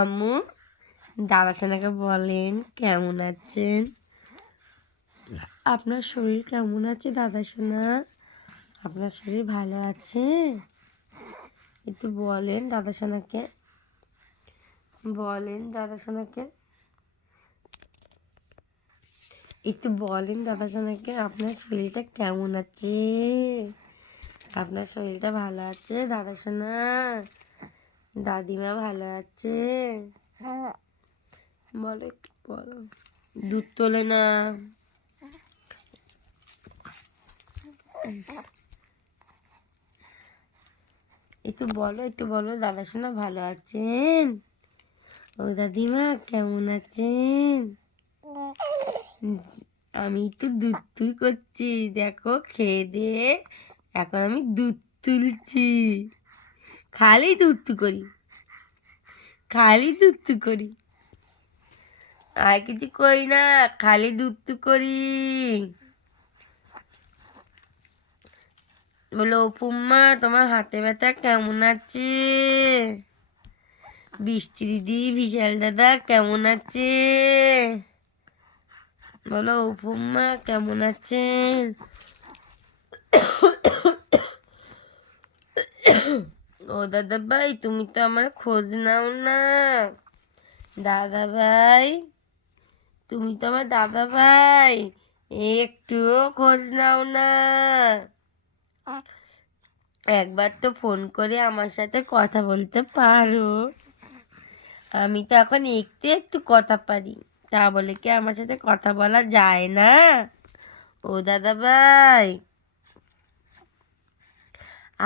আম্মু, দাদা সোনাকে বলেন কেমন আছেন? আপনার শরীর কেমন আছে দাদা সোনা? আপনার শরীর ভালো আছে? একটু বলেন দাদা সোনাকে, বলেন দাদা সোনাকে, একটু বলেন দাদা সোনাকে আপনার শরীরটা কেমন আছে? আপনার শরীরটা ভালো আছে দাদা সোনা? দাদিমা ভালো আছে? বলো, একটু বলো। দুধ তোলে না? একটু বলো দাদা সোনা ভালো আছেন? ও দাদিমা কেমন আছেন? আমি একটু দুধ তুই করছি, দেখো খেয়ে দিয়ে এখন আমি দুধ তুলছি। খালি দুধ করি, খালি দুধ করি, আর কিছু করি না, খালি দুধ করি। বলো অপুম্মা, তোমার হাতে ব্যথা কেমন আছে? বৃষ্টি দিদি, বিশাল দাদা কেমন আছে? বলো অপুম্মা কেমন আছেন? ও দাদা ভাই, তুমি তো আমার খোঁজ নাও না। দাদা ভাই, তুমি তো আমার দাদা ভাই, একটুও খোঁজ নাও না। একবার তো ফোন করে আমার সাথে কথা বলতে পারো। আমি তো এখন একটু একটু কথা পারি, তা বলে কি আমার সাথে কথা বলা যায় না? ও দাদা ভাই,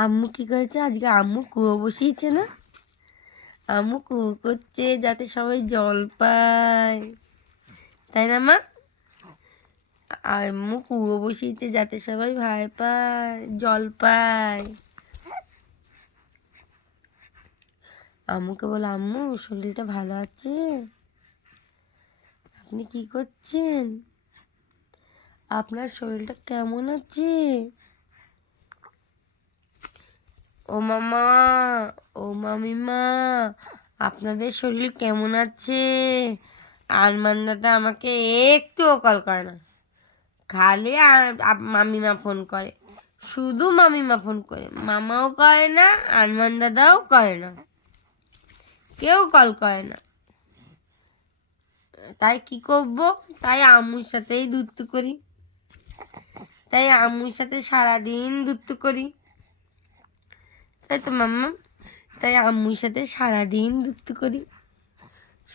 আম্মু কি করেছে আজকে? আম্মু কুয়ো বসিয়েছে না? আম্মু কুয়ো করছে যাতে সবাই জল পায়, তাই না মা? আম্মু কুয়ো বসিয়েছে যাতে সবাই ভাই পায়, জল পায়। আম্মুকে বলো, আম্মু শরীরটা ভালো আছে? আপনি কি করছেন? আপনার শরীরটা কেমন আছে? ও মামা, ও মামিমা, আপনাদের শরীর কেমন আছে? আরমান দাদা আমাকে একটুও কল করে না, খালি মামিমা ফোন করে, শুধু মামিমা ফোন করে, মামাও করে না, আরমান দাদাও করে না, কেউ কল করে না। তাই কি করবো? তাই আম্মুর সাথেই দুত্তু করি, তাই আম্মুর সাথে সারাদিন দুত্তু করি, তাই তো মাম্মা? তাই আম্মুর সাথে সারাদিন দুত্তু করি,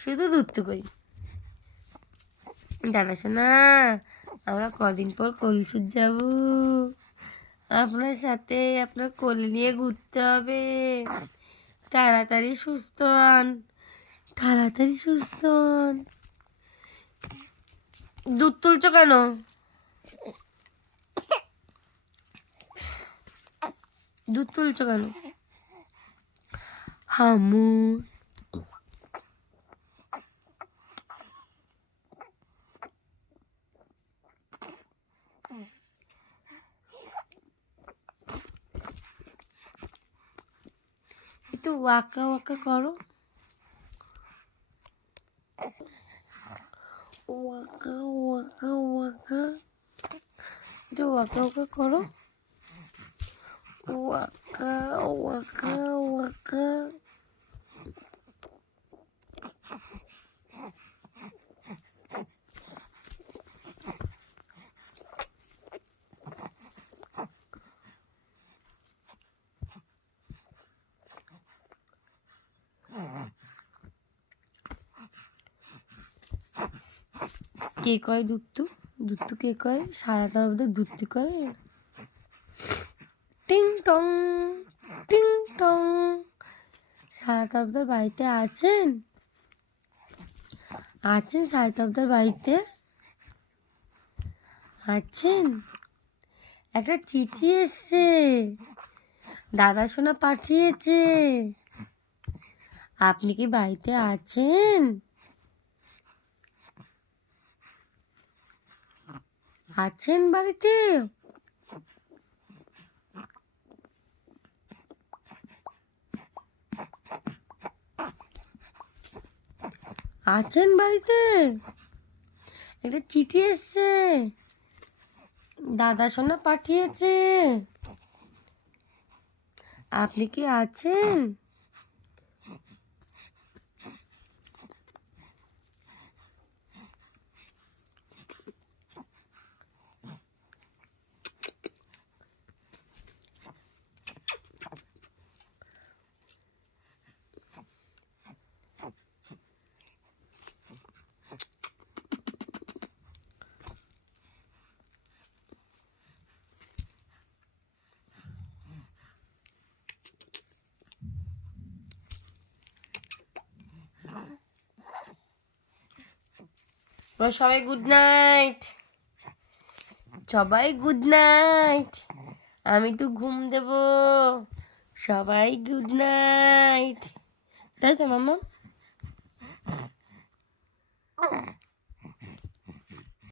শুধু দুত্তু করি। দাদা শোনা, আমরা কদিন পর কলসুর যাব, আপনার সাথে আপনার কোলে নিয়ে ঘুরতে হবে। তাড়াতাড়ি সুস্থ হন, তাড়াতাড়ি সুস্থ হন। দুধ তুলছো কেন? দুধ তুলছো কেন? হামু, একটু ওয়াকা ওয়াকা করো, ওয়াকা ওয়াকা ওয়াকা, একটু ওয়াকা ওয়াকা করো, ওয়াকা ওয়াকা ওয়াকা। কে কয় দুত্তু? দুত্তু কে কয়? সারাটা অবধি দুত্তু করে। টিং টং, টিং টং। সারাটা অবধি বাড়িতে আছেন? আছেন সারাটা অবধি বাড়িতে? আছেন? একটা চিঠি এসছে, দাদা সোনা পাঠিয়েছে। আপনি কি বাড়িতে আছেন? আছেন বাড়িতে? আছেন বাড়িতে? একটা চিঠি এসছে, দাদা সোনা পাঠিয়েছে। আপনি কি আছেন? সবাই গুড নাইট, সবাই গুড নাইট। আমি তো ঘুম দেব। সবাই গুড নাইট, তাই তো মাম্মা?